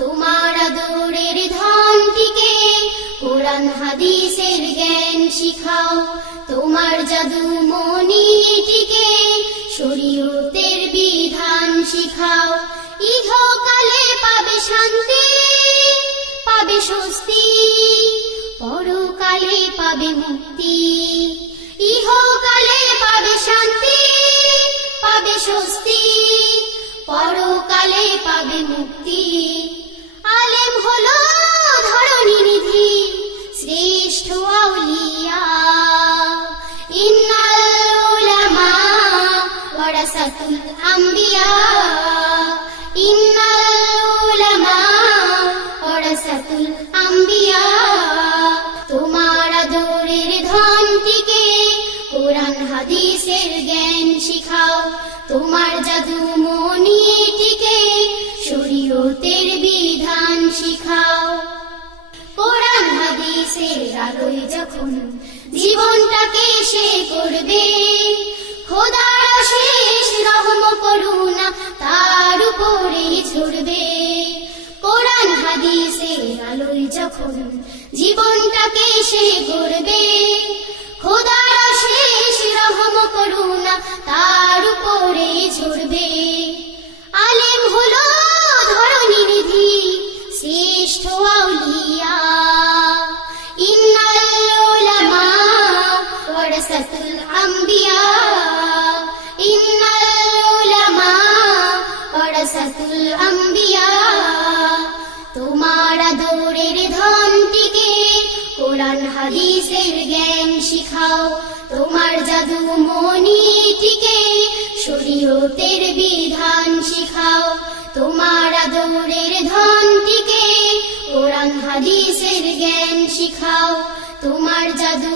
তোমার আদরের ধনটিকে কোরআন হাদিসের জ্ঞান শিখাও তোমার জাদু মনিটিকে শরীয়তের বিধান শিখাও ইহকালে পাবে শান্তি পাবে স্বস্তি পরকালে পাবে মুক্তি ইহকালে পাবে শান্তি পাবে স্বস্তি পরকালে পাবে মুক্তি আলেম হলো ধরণীর নিধি শ্রেষ্ঠ আউলিয়া ইন্নাল উলামা ওয়ারাসাতুল আম্বিয়া ইন্নাল উলামা ওয়ারাসাতুল আম্বিয়া তোমার আদরের ধনটিকে কোরআন হাদিসের জ্ঞান শিখাও তোমার জাদু মনিটিকে শরীয়তের বিধান শিখাও কোরআন হাদিসের আলোয় যখন জীবনটাকে সে করবে খোদার অশেষ রহম করুণা তার উপরে ঝরবে কোরআন হাদিসের আলোয় যখন জীবনটাকে সে করবে খোদার অশেষ রহম করুণা তার উপরে ঝরবে আলেম হলো ধরণীর নিধি শ্রেষ্ঠ আউলিয়া ইন্নাল উলামা ওয়ারাসাতুল আম্বিয়া ইন্নাল উলামা ওয়ারাসাতুল আম্বিয়া তোমার আদরের ধনটিকে কোরআন হাদিসের জ্ঞান শিখাও তোমার জাদু মনিটিকে শরীয়তের বিধান শিখাও তোমার আদরের ধনটিকে কোরআন হাদিসের জ্ঞান শিখাও তোমার জাদু